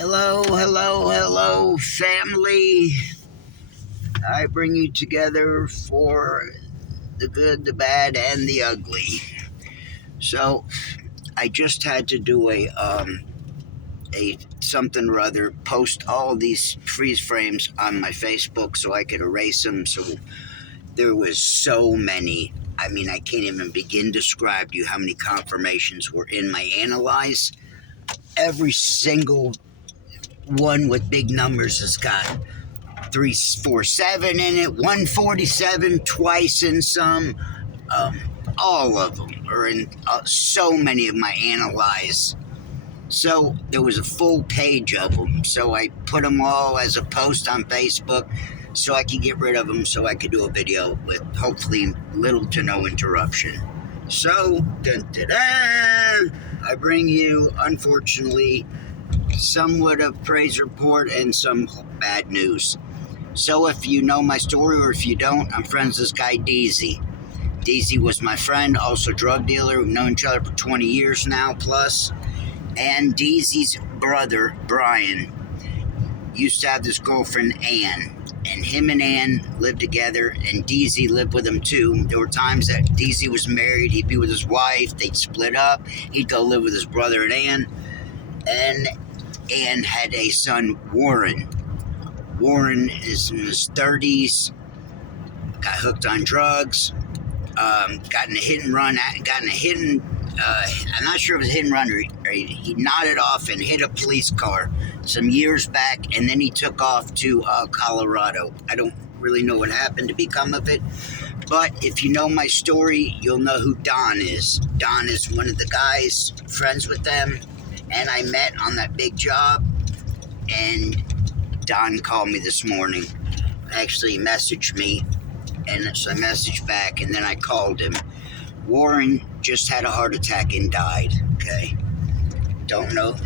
Hello, hello, hello, family. I bring you together for the good, the bad, and the ugly. So, I just had to do a something or other, post all these freeze frames on my Facebook so I could erase them. So there was so many. I mean, I can't even begin to describe to you how many confirmations were in my analyze. Every single one with big numbers has got 347 in it, 147 twice in some. All of them are in so many of my analyze. So there was a full page of them. So I put them all as a post on Facebook so I could get rid of them so I could do a video with hopefully little to no interruption. So, I bring you, unfortunately, somewhat of praise report and some bad news. So if you know my story or if you don't, I'm friends with this guy, Deezy. Deezy was my friend, also drug dealer. We've known each other for 20 years now plus. And Deezy's brother, Brian, used to have this girlfriend, Ann. And him and Ann lived together, and Deezy lived with him too. There were times that Deezy was married, he'd be with his wife, they'd split up, he'd go live with his brother and Ann. And Ann had a son, Warren. Warren is in his 30s, got hooked on drugs, got in a hit and run, I'm not sure if it was a hit and run or he nodded off and hit a police car some years back, and then he took off to Colorado. I don't really know what happened to become of it, but if you know my story, you'll know who Don is. Don is one of the guys, friends with them, and I met on that big job, and Don called me this morning. Actually, he messaged me, and so I messaged back, and then I called him. Warren just had a heart attack and died, okay? Don't know.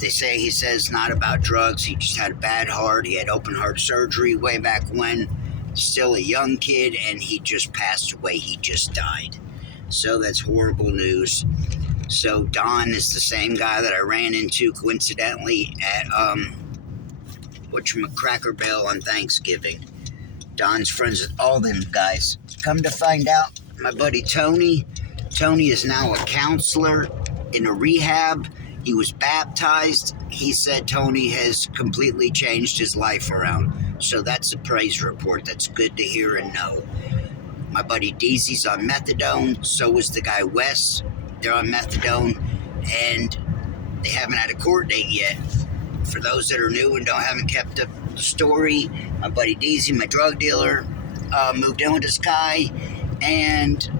He says not about drugs. He just had a bad heart. He had open heart surgery way back when. Still a young kid, and he just passed away. He just died. So that's horrible news. So Don is the same guy that I ran into coincidentally at Cracker Barrel on Thanksgiving. Don's friends with all them guys. Come to find out, my buddy Tony is now a counselor in a rehab. He was baptized. He said Tony has completely changed his life around. So that's a praise report. That's good to hear and know. My buddy Deezy's on methadone. So is the guy Wes. They're on methadone, and they haven't had a court date yet. For those that are new and haven't kept up the story, my buddy Deezy, my drug dealer, moved in with this guy, and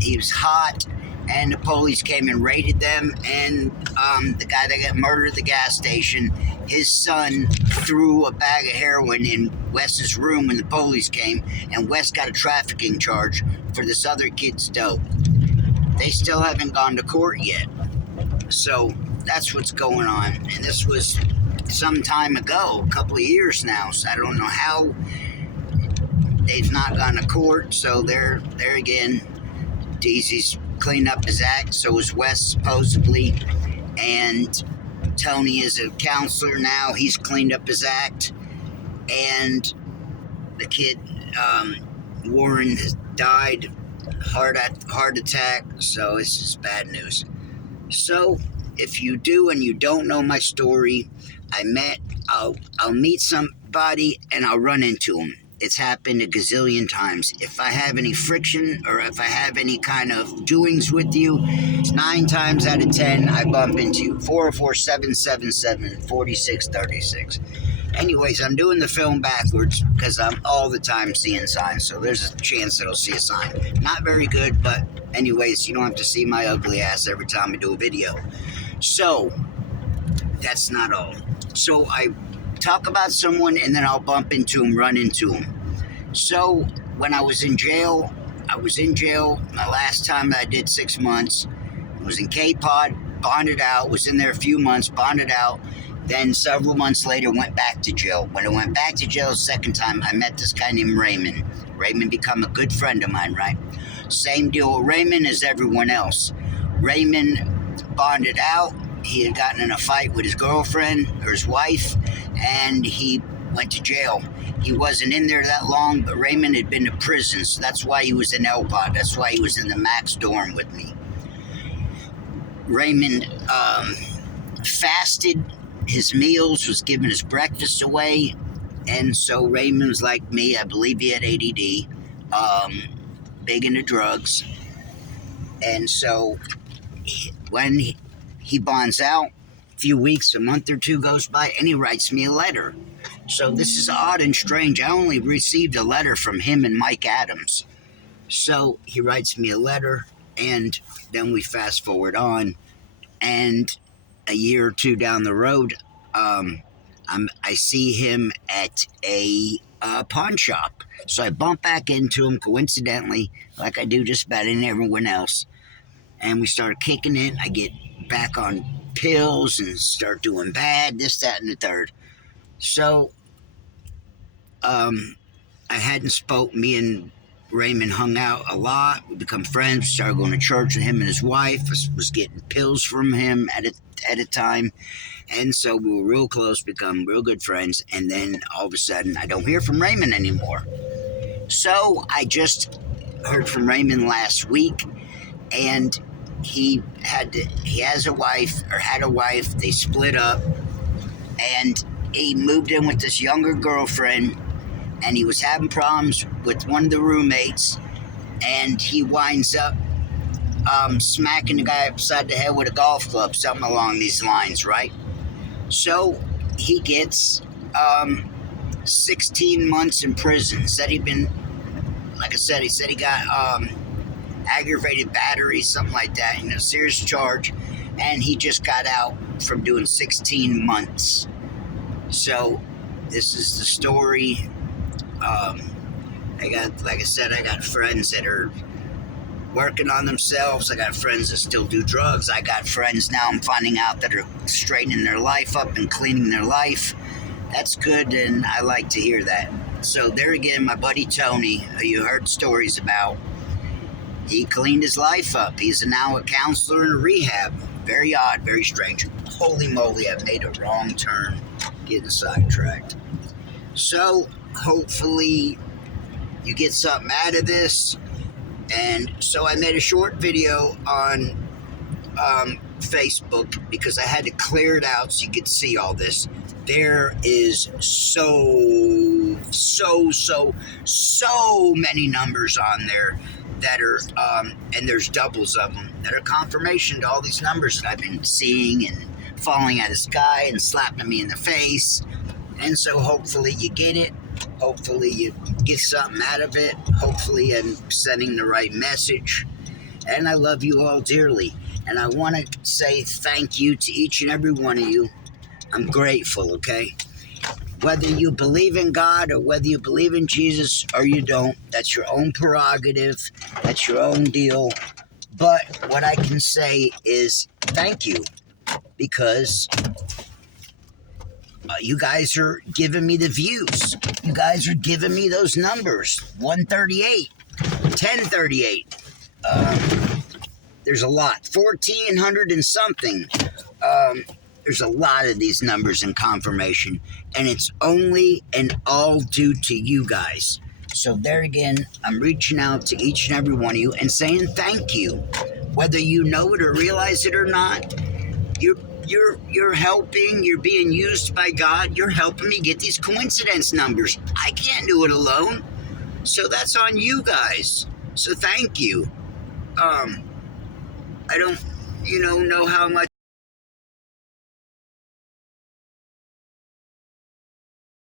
he was hot, and the police came and raided them, and the guy that got murdered at the gas station, his son threw a bag of heroin in Wes's room when the police came, and Wes got a trafficking charge for this other kid's dope. They still haven't gone to court yet. So that's what's going on. And this was some time ago, a couple of years now. So I don't know how they've not gone to court. So there again, Deezy's cleaned up his act. So is Wes, supposedly. And Tony is a counselor now. He's cleaned up his act. And the kid, Warren, has died. Heart attack, so this is bad news. So if you do and you don't know my story, I'll meet somebody and I'll run into them. It's happened a gazillion times. If I have any friction or if I have any kind of doings with you, 9 times out of 10 I bump into you. 404-777-4636. Anyways, I'm doing the film backwards because I'm all the time seeing signs, so there's a chance that I'll see a sign. Not very good, but anyways, you don't have to see my ugly ass every time I do a video. So, that's not all. So, I talk about someone and then I'll bump into them, run into them. So, when I was in jail, my last time I did 6 months. I was in K-Pod, bonded out, was in there a few months, bonded out. Then several months later, went back to jail. When I went back to jail the second time, I met this guy named Raymond. Raymond became a good friend of mine, right? Same deal with Raymond as everyone else. Raymond bonded out, he had gotten in a fight with his girlfriend or his wife, and he went to jail. He wasn't in there that long, but Raymond had been to prison, so that's why he was in LPOD. That's why he was in the Max dorm with me. Raymond fasted his meals, was giving his breakfast away, and so Raymond was like me. I believe he had ADD, big into drugs, and so when he bonds out, a few weeks, a month or two goes by, and he writes me a letter. So this is odd and strange. I only received a letter from him and Mike Adams. So he writes me a letter, and then we fast forward on, and a year or two down the road, I see him at a pawn shop. So I bump back into him coincidentally, like I do just about everyone else, and we start kicking it. I get back on pills and start doing bad, this, that, and the third. So I hadn't spoke. Me and Raymond hung out a lot. We become friends. We started going to church with him and his wife. Was getting pills from him at a time. And so we were real close, become real good friends. And then all of a sudden, I don't hear from Raymond anymore. So I just heard from Raymond last week, and he has a wife, or had a wife. They split up, and he moved in with this younger girlfriend, and he was having problems with one of the roommates, and he winds up smacking the guy upside the head with a golf club, something along these lines, right? So he gets 16 months in prison. Said he'd been, like I said, he said he got aggravated battery, something like that, serious charge, and he just got out from doing 16 months. So this is the story. Like I said, I got friends that are working on themselves. I got friends that still do drugs. I got friends now I'm finding out that are straightening their life up and cleaning their life. That's good, and I like to hear that. So there again, my buddy Tony, who you heard stories about, he cleaned his life up. He's now a counselor in a rehab. Very odd, very strange. Holy moly, I've made a wrong turn, getting sidetracked. So hopefully you get something out of this. And so I made a short video on Facebook because I had to clear it out so you could see all this. There is so many numbers on there that are, and there's doubles of them, that are confirmation to all these numbers that I've been seeing and falling out of the sky and slapping me in the face. And so hopefully you get it. Hopefully you get something out of it. Hopefully I'm sending the right message. And I love you all dearly. And I want to say thank you to each and every one of you. I'm grateful, okay? Whether you believe in God or whether you believe in Jesus or you don't, that's your own prerogative. That's your own deal. But what I can say is thank you, because you guys are giving me the views. You guys are giving me those numbers. 138, 1038. There's a lot. 1,400 and something. There's a lot of these numbers in confirmation. And it's only and all due to you guys. So there again, I'm reaching out to each and every one of you and saying thank you. Whether you know it or realize it or not, you're helping, you're being used by God, you're helping me get these coincidence numbers. I can't do it alone. So that's on you guys. So thank you. I don't, know how much